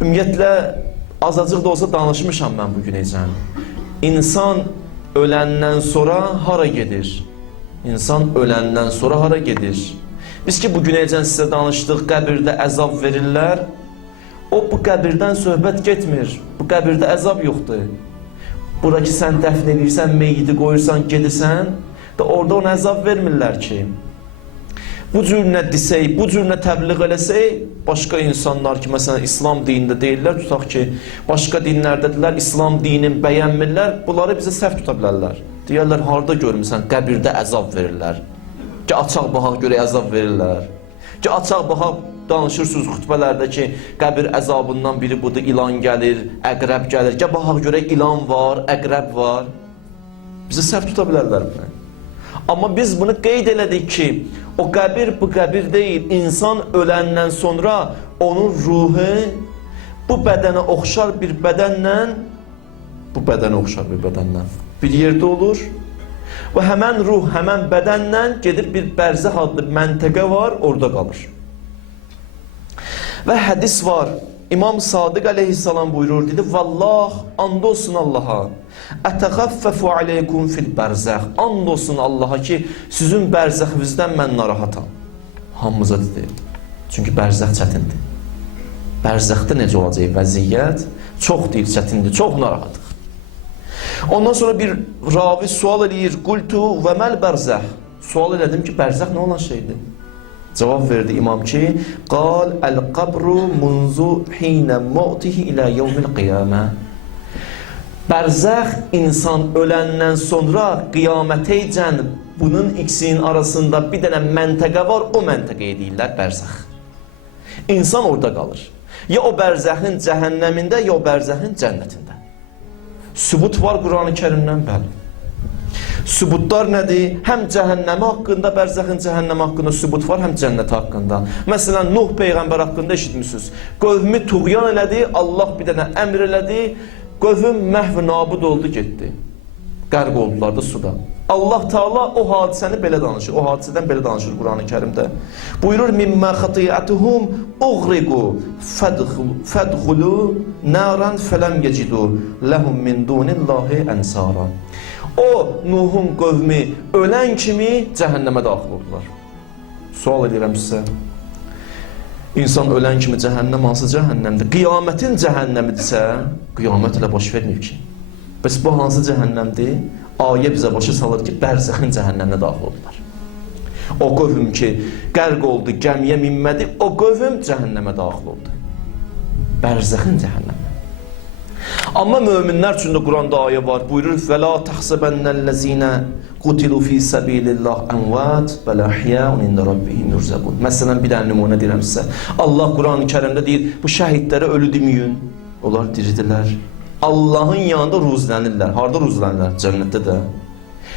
Ümumiyyətlə, azacıq da olsa danışmışam mən bugün ecən. İnsan öləndən sonra hara gedir? İnsan öləndən sonra hara gedir? Biz ki, bugün ecən sizə danışdıq, qəbirdə əzab verirlər. O, bu qəbirdən söhbət getmir. Bu qəbirdə əzab yoxdur. Bura ki, sən dəfn edirsən, meyidi qoyursan, gedirsən, da orada ona əzab vermirlər ki. Bu cürünə desək, bu cürünə təbliğ eləsək, başqa insanlar ki, məsələn, İslam dinində deyirlər, tutaq ki, başqa dinlərdədirlər, İslam dinini bəyənmirlər, bunları bizə səhv tuta bilərlər. Deyərlər, harada görmüsən, qəbirdə əzab verirlər. Ki, açaq baxaq görə əzab verirlər. Ki, açaq baxaq danışırsınız xütbələrdə ki, qəbir əzabından biri budur, ilan gəlir, əqrəb gəlir. Ki, baxaq görə ilan var, əqrəb var. Bizə səhv tuta bilərlər bunu. Amma biz bunu qeyd elədik ki, o qəbir bu qəbir deyil. İnsan öləndən sonra onun ruhu bu bədənə oxşar bir bədənlə, bir yerdə olur. Və həmən ruh, həmən bədənlə gedir bir bərzəx adlı məntəqə var, orada qalır. Və hədis var. İmam Sadiq aleyhissalam buyurur, dedi, vallah, and olsun Allaha, ətəxəffəfu aleykum fil bərzəx, and olsun Allaha ki, sizin bərzəxinizdən mən narahatam. Hamımıza dedi. Çünki bərzəx çətindir. Bərzəxdə necə olacaq vəziyyət? Çox deyil, çətindir, çox narahatıq. Ondan sonra bir ravi sual eləyir, qultu və məl bərzəx. Sual elədim ki, bərzəx nə olan şeydir? Cavab verdi imam ki, qal əl-qabru munzu hinə mu'tihi ilə yevmil qiyamə. Bərzəx insan öləndən sonra qiyamətəycən bunun ikisinin arasında bir dənə məntəqə var, o məntəqəyə deyirlər bərzəx. İnsan orada qalır. Ya o bərzəxin cəhənnəmində, ya o bərzəxin cənnətində. Sübut var Qur'an-ı Kərimdən, bəli. Sübutlar nədir? Həm cəhənnəmi haqqında, bərzəxin cəhənnəmi haqqında sübut var, həm cənnəti haqqında. Məsələn, Nuh Peyğəmbər haqqında eşitmişsiniz. Qövmü tuğyan elədi, Allah bir dənə əmr elədi, qövm məhv nabud oldu, getdi. Qərq oldular da suda. Allah Teala o hadisəni belə danışır, o hadisədən belə danışır Qur'an-ı Kərimdə. Buyurur, mimmə xatiyyətuhum uğriqu fədxulu nəran fələm yecidu ləhum min dunillahi ənsara. O, Nuhun qövmi ölən kimi cəhənnəmə daxil oldular. Sual edirəm sizə. İnsan ölən kimi cəhənnəm hansı cəhənnəmdir? Qiyamətin cəhənnəmidirsə, qiyamət ilə baş verməyib ki. Bəs bu hansı cəhənnəmdir? Ayə bizə başa salır ki, bərzəxin cəhənnəminə daxil oldular. O qövm ki, qərq oldu, gəmiyə minmədi, o qövm cəhənnəmə daxil oldu. Bərzəxin cəhənnəminə. Amma möminlər üçün də Quranda ayə var, buyurur, فَلَا تَحْسَبَنَّ الَّذِينَ قُتِلُوا فِي سَبِيلِ اللّٰهِ أَمْوَاتٍ بَلْ أَحْيَاءٌ عِنْدَ رَبِّهِمْ يُرْزَقُونَ. Məsələn, bir dənə nümunə deyirəm sizə. Allah Qur'an-ı Kərimdə deyir, bu şəhidlərə ölü deməyin, onlar diridirlər. Allahın yanında ruzlənirlər. Harada ruzlənirlər? Cənnətdə də.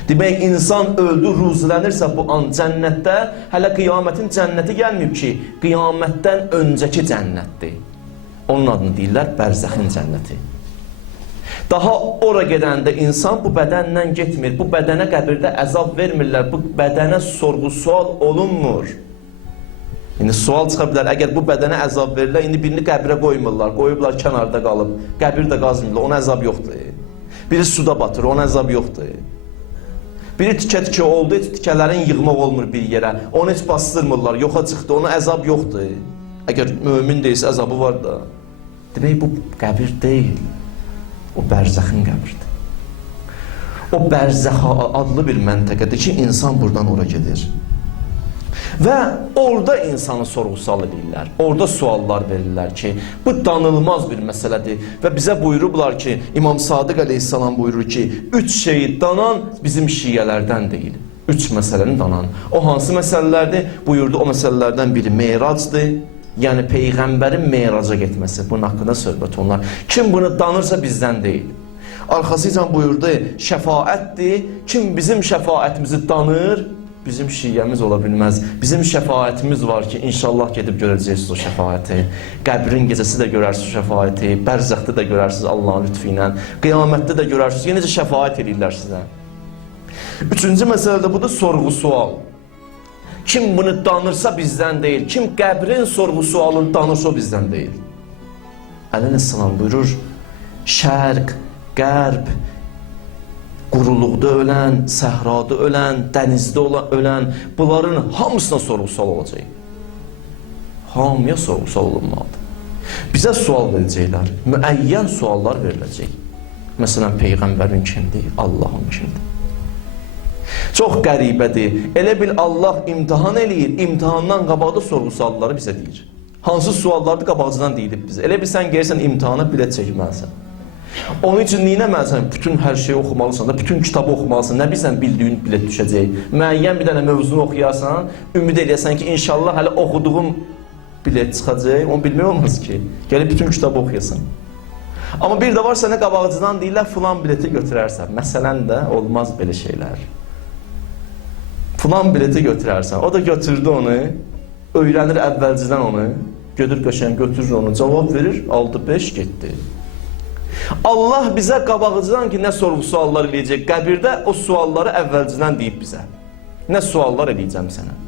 Demək, insan öldü, ruzlənirsə bu an cənnətdə, hələ qiyamətin cənnəti gəlməyib ki, qiyamətdən öncəki cənnətdir. Onun adını deyirlər bərzəxin cənnəti. Daha ora gedəndə insan bu bədənlə getmir, bu bədənə qəbirdə əzab vermirlər, bu bədənə sorğu-sual olunmur. İndi sual çıxa bilər, əgər bu bədənə əzab verirlər, indi birini qəbrə qoymurlar, qoyublar kənarda qalıb, qəbir də qazmırlar, ona əzab yoxdur. Biri suda batır, ona əzab yoxdur. Biri tikə-tikə oldu, tikələrin yığmaq olmur bir yerə, onu heç bastırmırlar, yoxa çıxdı, ona əzab yoxdur. Əgər mömin deyilsə, əzabı var da. Demək, bu qəbir deyil, o bərzəxin qəbirdir. O bərzəx adlı bir məntəqədir ki, insan buradan ora gedir. Və orada insanı sorğu-sual edirlər, orada suallar verirlər ki, bu danılmaz bir məsələdir və bizə buyurublar ki, İmam Sadiq aleyhissalam buyurur ki, 3 şeyi danan bizim şiyələrdən deyil, 3 məsələni danan. O hansı məsələlərdir? Buyurdu, o məsələlərdən biri Meyracdır, yəni Peyğəmbərin Meyraca getməsi, bunun haqqında söhbət onlar. Kim bunu danırsa bizdən deyil. Arxasıca buyurdu, şəfaətdir, kim bizim şəfaətimizi danır, bizim şiyyəmiz ola bilməz. Bizim şəfaətimiz var ki, inşallah gedib görəcəksiniz o şəfaəti. Qəbrin gecəsi də görərsiniz şəfaəti, bərzəxdə də görərsiniz Allahın lütfü ilə, qiyamətdə də görərsiniz, yenəcə şəfaət edirlər sizə. Üçüncü məsələdə budur, sorğu-sual. Kim bunu danırsa bizdən deyil, kim qəbrin sorğu-sualını danırsa o bizdən deyil. Əleyhissalam buyurur, şərq, qərb, quruluqda ölən, səhrada ölən, dənizdə ölən, bunların hamısına sorğu-sual olacaq. Hamıya sorğu-sual olunmalıdır. Bizə sual verəcəklər, müəyyən suallar veriləcək. Məsələn, Peyğəmbərin kimdir, Allahın kimdir? Çox qəribədir. Elə bil Allah imtihan eləyir, imtihandan qabaqda sorğu-sualları bizə deyir. Hansı suallardır qabaqcadan deyilib bizə? Elə bil sən gəlirsən imtihana bilet çəkməlisən. Onun üçün neynəməlisən? Bütün hər şeyi oxumalısan da, bütün kitabı oxumalısan. Nə bilsən bildiyin bilet düşəcək. Müəyyən bir dənə mövzunu oxuyarsan, ümid eləyəsən ki, inşallah hələ oxuduğum bilet çıxacaq. Onu bilmək olmaz ki. Gəlib bütün kitabı oxuyasan. Amma bir də var sənə qabaqcadan deyirlər, filan bileti götürərsən. Məsələn də olmaz belə şeylər. Filan bileti götürərsən. O da götürdü onu, öyrənir əvvəlcədən onu, qəşəng götürür onu, cavab verir, aldı 5 getdi. Allah bizə qabaqcadan ki, nə sorğu-suallar eləyəcək qəbirdə, o sualları əvvəlcədən deyib bizə. Nə suallar eləyəcəm sənə?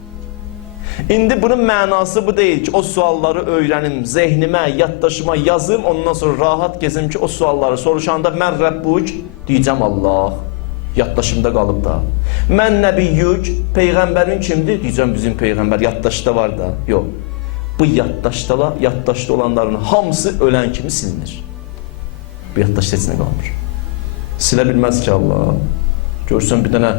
İndi bunun mənası bu deyil ki, o sualları öyrənim, zehnimə, yaddaşıma yazım, ondan sonra rahat gezim ki, o sualları soruşanda mən Rəbbuk deyəcəm Allah. Yaddaşımda qalıb da. Mən nəbiyyük, Peyğəmbərin kimdir? Deyəcəm bizim Peyğəmbər, yaddaşda var da. Yox, bu yaddaşda olanların hamısı ölən kimi silinir. Bu yaddaşda heç nə qalmır. Silə bilməz ki Allah. Görürsən bir dənə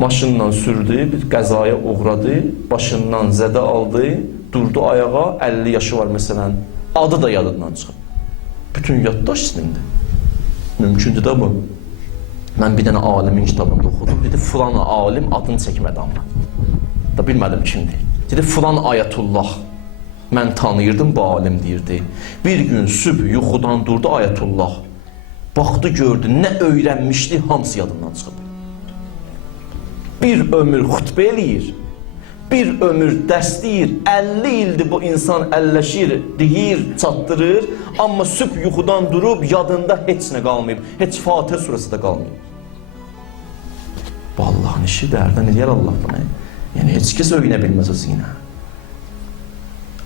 maşınla sürdü, bir qəzaya uğradı, başından zədə aldı, durdu ayağa, 50 yaşı var məsələn, adı da yadından çıxıb. Bütün yaddaş silindi. Mümkündür da bu. Mən bir dənə alimin kitabında oxudum, dedi filan alim adını çəkmədi amma. Da bilmədim kimdir. Dedi filan ayətullah, mən tanıyırdım bu alim deyirdi. Bir gün sübh yuxudan durdu ayətullah. Baxdı gördü, nə öyrənmişdi, hamısı yadından çıxıb. Bir ömür xutbə eləyir, bir ömür dərs deyir, 50 ildir bu insan əlləşir, deyir, çatdırır, amma sübh yuxudan durub yadında heç nə qalmayıb, heç Fatihə surəsi də qalmayıb. Bu Allahın işi dərdən eləyər Allah bunu. Yəni heç kəs öyrənə bilməz o zinə.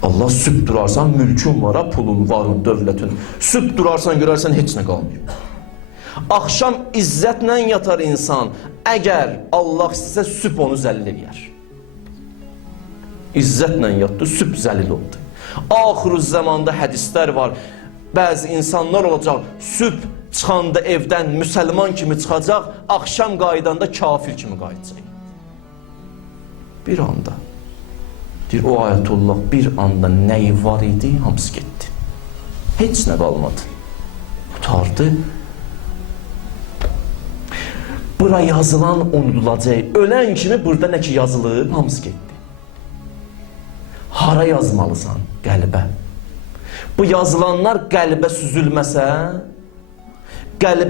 Allah sübh durarsan, mülkün var, pulun, varın, dövlətin. Sübh durarsan, görərsən heç nə qalmayıb. Axşam izzətlə yatar insan, əgər Allah sizə sübh onu zəlil eləyər. İzzətlə yatdı, sübh zəlil oldu. Axırı zamanda hədislər var. Bəzi insanlar olacaq, sübh çıxanda evdən müsəlman kimi çıxacaq, axşam qaydanda kafir kimi qayıdacaq. Bir anda. Deyir, o ayətullah bir anda nəyi var idi, hamısı getdi. Heç nə qalmadı. Qutardı. Bura yazılan unudulacaq. Ölən kimi burada nə ki yazılıb, hamısı getdi. Hara yazmalısan? Qəlbə. Bu yazılanlar qəlbə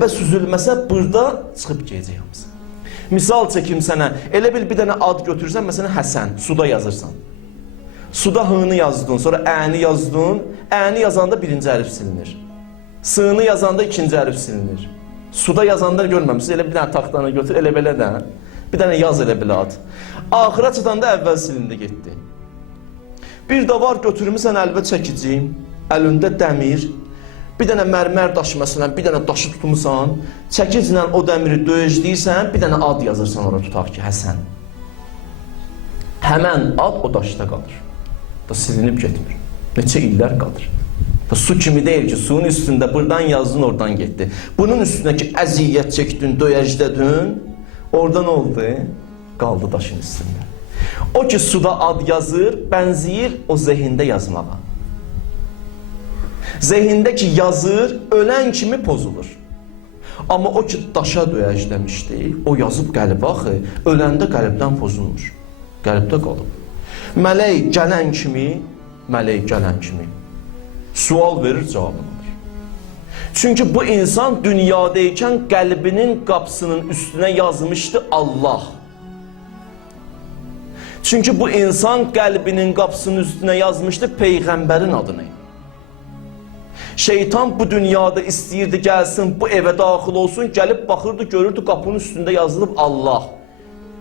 süzülməsə, burada çıxıb gələcək hamısı. Misal çəkim sənə, elə bil bir dənə ad götürsən, məsələn Həsən, suda yazırsan. Suda hını yazdın, sonra əni yazdın, əni yazanda birinci hərf silinir. Sığını yazanda ikinci hərf silinir. Suda yazanda görməmişsiniz, elə bir dənə taxtanı götür, elə belə də, bir dənə yaz elə belə ad. Axıra çatanda əvvəl silindi, getdi. Bir də var götürmüsən əlbə çəkici, əlində dəmir, bir dənə mərmər daşı məsələn, bir dənə daşı tutmusan, çəkiclə o dəmiri döyəcləyirsən, bir dənə ad yazırsan orada tutaq ki, Həsən. Həmən ad o daşda qalır. Da silinib getmir. Neçə illər qalır. Da su kimi deyil ki, suyun üstündə buradan yazdın, oradan getdi. Bunun üstünə ki, əziyyət çəkdin, döyəclədin, orada nə oldu? Qaldı daşın üstündə. O ki, suda ad yazır, bənziyir o zehində yazmağa. Zehində ki, yazır, ölən kimi pozulur. Amma o ki, daşa döyəcləmişdi, o yazıb qəlbə axı, öləndə qəlbdən pozulmur. Qəlbdə qalıb. Mələk gələn kimi, sual verir, cavabını alır. Çünki bu insan dünyadaykən qəlbinin qapısının üstünə yazmışdı Allah. Çünki bu insan qəlbinin qapısının üstünə yazmışdı Peyğəmbərin adını. Şeytan bu dünyada istəyirdi gəlsin, bu evə daxil olsun, gəlib baxırdı, görürdü qapının üstündə yazılıb Allah.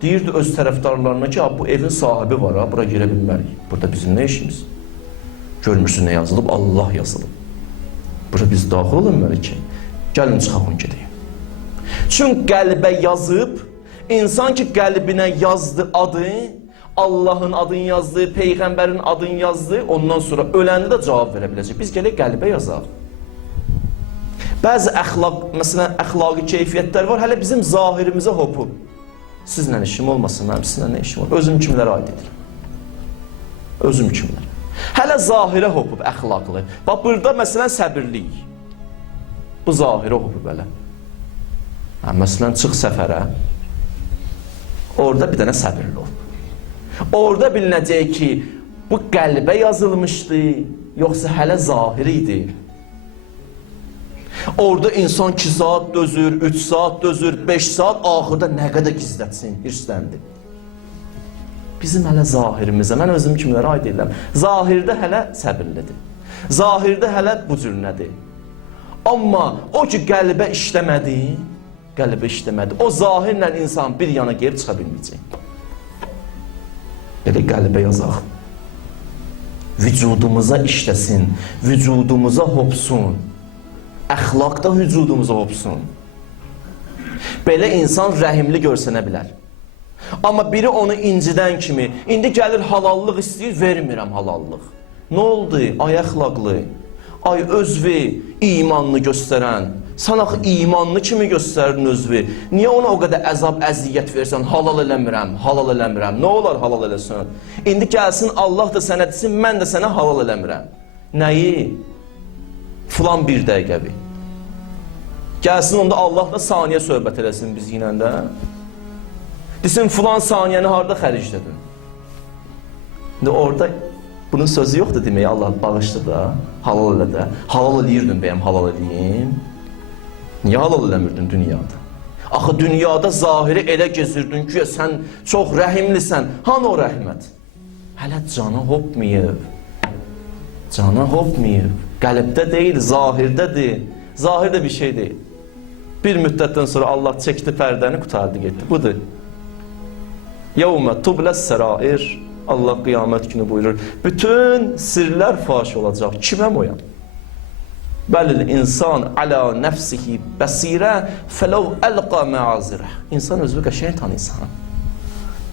Deyirdi öz tərəfdarlarına ki, bu evin sahibi var, bura girə bilmərik. Burada bizim nə işimiz? Görmürsün nə yazılıb? Allah yazılıb. Bura biz daxil olunmuyor ki. Gəlin çıxaq onu gedəyim. Çünki qəlbə yazıb, insan ki qəlbinə yazdı adı, Allahın adını yazdı, Peyğəmbərin adını yazdı, ondan sonra öləndə də cavab verə biləcək. Biz gələk qəlbə yazaq. Bəzi məsələn, əxlaqi keyfiyyətlər var, hələ bizim zahirimizə hopub. Sizlə işim olmasın, mənim sizinlə nə işim var? Özüm kimlərə aid edirəm. Özüm kimlərə. Hələ zahirə hopub əxlaqlı. Bax, burada məsələn səbirlik. Bu zahirə hopub hələ. Məsələn, çıx səfərə. Orada bir dənə səbirli ol. Orada bilinəcək ki, bu qəlbə yazılmışdı, yoxsa hələ zahiri idi. Orada insan 2 saat dözür, 3 saat dözür, 5 saat, axırda nə qədər gizlətsin, hirsləndi. Bizim hələ zahirimizə, mən özüm kimlərə aid edirəm, zahirdə hələ səbirlidir. Zahirdə hələ bu cür nədir. Amma o ki qəlbə işləmədi, o zahirlə insan bir yana geri çıxa bilməyəcək. Elə qəlbə yazaq. Vücudumuza işləsin, vücudumuza hopsun. Əxlaqda vücudumuza hopsun. Belə insan rəhimli görsənə bilər. Amma biri onu incidən kimi, indi gəlir halallıq istəyir, vermirəm halallıq. Nə oldu? Ay əxlaqlı, ay özvi, imanlı göstərən. Sən axı imanlı kimi göstərdin özvi. Niyə ona o qədər əzab, əziyyət versən? Halal eləmirəm, halal eləmirəm. Nə olar halal eləsən? İndi gəlsin Allah da sənə desin, mən də sənə halal eləmirəm. Nəyi? Filan bir dəqiqəvi. Gəlsin onda Allah da saniyə söhbət eləsin biz ilə də. Desin filan saniyəni harada xəriclədin? İndi orada bunun sözü yoxdur demək, Allah bağışlı da, halal elə də. Halal eləyirdin bəyəm, halal eləyim. Niyə halal eləmirdin dünyada? Axı dünyada zahiri elə gezirdin ki, sən çox rəhimlisən. Hanı o rəhmət? Hələ cana hopmayıb. Cana hopmayıb. Qəlbdə deyil, zahirdədir. Zahirdə bir şey deyil. Bir müddətdən sonra Allah çəkdi pərdəni, qutardı, getdi. Budur. Yevmə tubləs sərair. Allah qiyamət günü buyurur. Bütün sirlər faş olacaq. Kimə moyan? Bəlil insan alə nəfsihi bəsirə fələv əlqa məazirə. İnsan özü qəşəng tanıysan.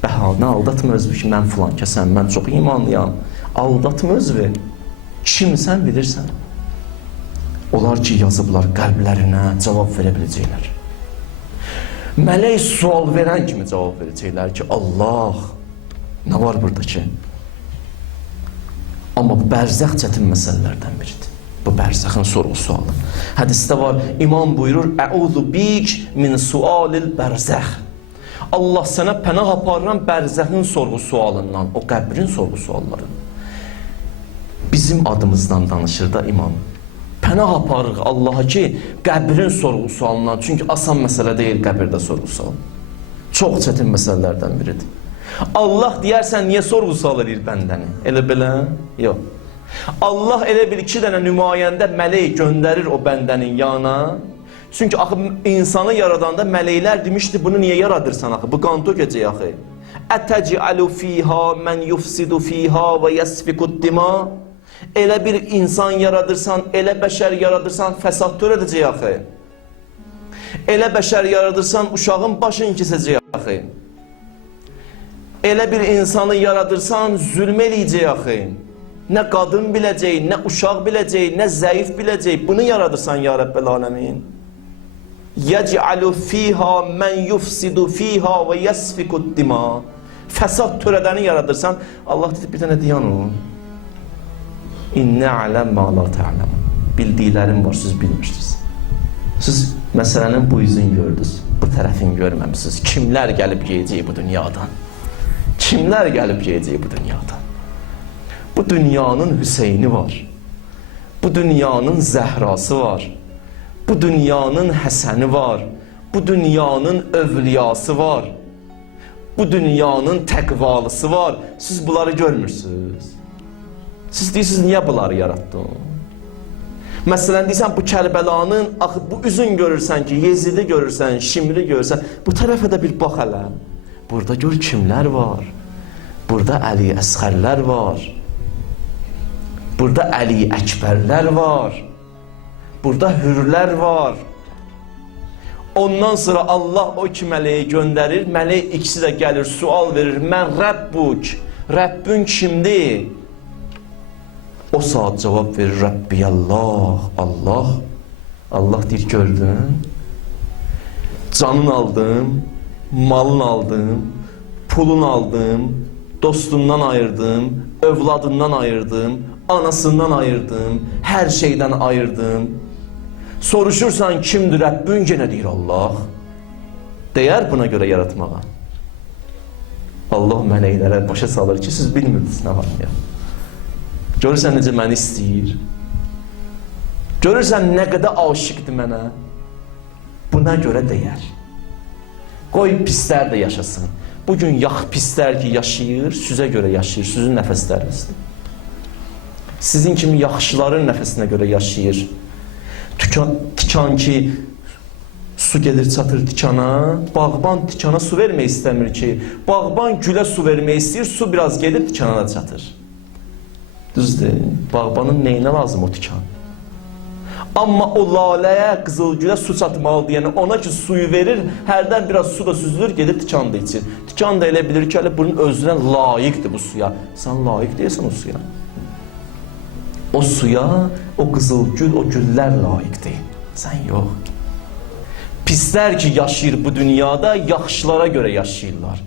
Bəhalını aldatma özü ki, mən filan kəsəm, mən çox imanlıyam. Aldatma özü. Kimsən bilirsən? Onlar ki, yazıblar qəlblərinə cavab verə biləcəklər. Mələk sual verən kimi cavab verəcəklər ki, Allah, nə var burada ki? Amma bu bərzəx çətin məsələlərdən biridir. Bu bərzəxin sorğu sualı. Hədisdə var, imam buyurur, Əuzu bik min sualil bərzəx. Allah sənə pənah aparıram bərzəxin sorğu sualından, o qəbrin sorğu suallarından. Bizim adımızdan danışır da imam. Pənah aparırıq Allaha ki, qəbrin sorğu sualından. Çünki asan məsələ deyil qəbirdə sorğu sual. Çox çətin məsələlərdən biridir. Allah deyərsən, niyə sorğu sual edir bəndəni? Elə belə? Yox. Allah elə bir 2 dənə nümayəndə mələk göndərir o bəndənin yanına. Çünki axı insanı yaradanda mələklər demişdi, bunu niyə yaradırsan axı? Bu qan tökəcək axı. Ətəcəlu fiha mən yufsidu fiha və yəsfikud dima. Elə bir insan yaradırsan, elə bəşər yaradırsan, fəsad törədəcək axı. Elə bəşər yaradırsan, uşağın başını kesəcək axı. Elə bir insanı yaradırsan, zülm eləyəcək axı. Nə qadın biləcək, nə uşaq biləcək, nə zəif biləcək. Bunu yaradırsan ya Rəbbəl aləmin. Yəc'alu fiha mən yufsidu fiha və yəsfikud dima. Fəsad törədəni yaradırsan, Allah dedi, bir dənə deyən o. İnnə aləm mə la tə'ləmun. Bildiklərim var, siz bilmirsiniz. Siz məsələnin bu yüzünü gördünüz, bu tərəfini görməmişsiniz. Kimlər gəlib yiyəcək bu dünyadan? Kimlər gəlib yiyəcək bu dünyadan? Bu dünyanın Hüseyni var. Bu dünyanın Zəhrası var. Bu dünyanın Həsəni var. Bu dünyanın övliyası var. Bu dünyanın təqvalısı var. Siz bunları görmürsünüz. Siz deyirsiniz, niyə bunları yarattın? Məsələn, deyirsən, bu Kərbəlanın, axı bu üzün görürsən ki, Yezidi görürsən, Şimri görürsən, bu tərəfə də bir bax hələ. Burada gör kimlər var. Burada Əli Əsxərlər var. Burada Əli Əkbərlər var. Burada hürlər var. Ondan sonra Allah o iki mələyi göndərir. Mələk ikisi də gəlir, sual verir. Mən Rəbbuk. Rəbbün kimdir? O saat cavab verir. Rəbbiyəllah. Allah. Allah deyir, gördün. Canın aldım, malın aldım, pulun aldım, dostundan ayırdım, övladından ayırdım, anasından ayırdım, hər şeydən ayırdım. Soruşursan kimdir Rəbbün, yenə deyir Allah. Deyər buna görə yaratmağa. Allah mələklərə başa salır ki, siz bilmirsiniz nə var ya. Görürsən necə məni istəyir. Görürsən nə qədər aşıqdır mənə. Buna görə deyər. Qoy pislər də yaşasın. Bugün pislər ki yaşayır, süzə görə yaşayır, süzün nəfəslərinizdir. Sizin kimi yaxşıların nəfəsinə görə yaşayır. Tikan ki su gelir çatır tikana, bağban tikana su vermək istəmir ki, bağban gülə su vermək istəyir, su biraz gedir tikana da çatır. Düzdür, bağbanın neyinə lazım o tikan? Amma o laləyə, qızılgülə su çatmalı deyəni ona ki suyu verir, hərdən biraz su da süzülür, gedir tikan da içir. Tikan da elə bilir ki, bunun özünə layiqdir bu suya. Sən layiq deyəsən o suya. O suya, o qızılgül, o güllər layiqdir. Sən yox. Pislər ki yaşayır bu dünyada, yaxşılara görə yaşayırlar.